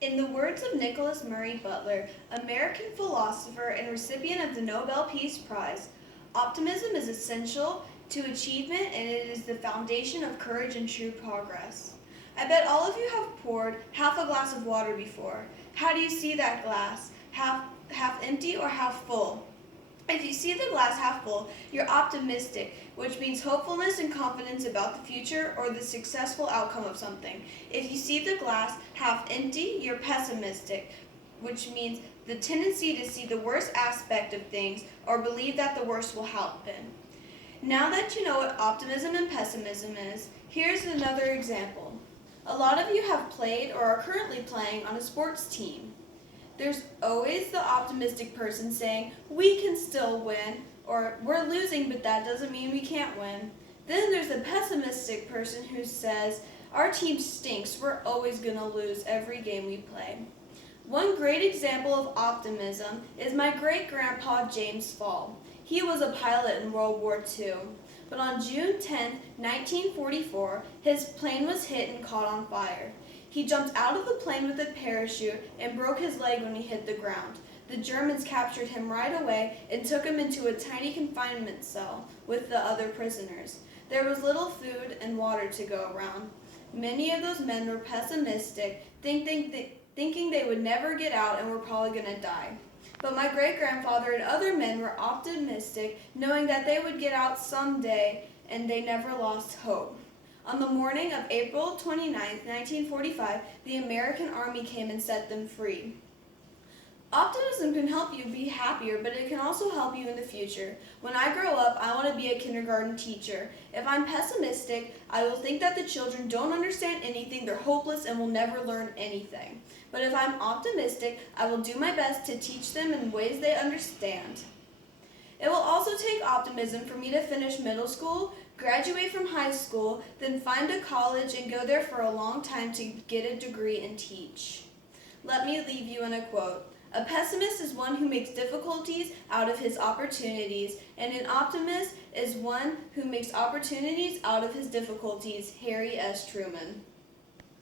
In the words of Nicholas Murray Butler, American philosopher and recipient of the Nobel Peace Prize, optimism is essential to achievement and it is the foundation of courage and true progress. I bet all of you have poured half a glass of water before. How do you see that glass? Half empty or half full? If you see the glass half full, you're optimistic, which means hopefulness and confidence about the future or the successful outcome of something. If you see the glass half empty, you're pessimistic, which means the tendency to see the worst aspect of things or believe that the worst will happen. Now that you know what optimism and pessimism is, here's another example. A lot of you have played or are currently playing on a sports team. There's always the optimistic person saying, we can still win, or we're losing, but that doesn't mean we can't win. Then there's the pessimistic person who says, our team stinks, we're always going to lose every game we play. One great example of optimism is my great-grandpa James Fall. He was a pilot in World War II. But on June 10, 1944, his plane was hit and caught on fire. He jumped out of the plane with a parachute and broke his leg when he hit the ground. The Germans captured him right away and took him into a tiny confinement cell with the other prisoners. There was little food and water to go around. Many of those men were pessimistic, thinking they would never get out and were probably going to die. But my great-grandfather and other men were optimistic, knowing that they would get out someday, and they never lost hope. On the morning of April 29, 1945, the American Army came and set them free. Optimism can help you be happier, but it can also help you in the future. When I grow up, I want to be a kindergarten teacher. If I'm pessimistic, I will think that the children don't understand anything, they're hopeless, and will never learn anything. But if I'm optimistic, I will do my best to teach them in ways they understand. It will also take optimism for me to finish middle school, graduate from high school, then find a college and go there for a long time to get a degree and teach. Let me leave you in a quote. A pessimist is one who makes difficulties out of his opportunities, and an optimist is one who makes opportunities out of his difficulties. Harry S. Truman.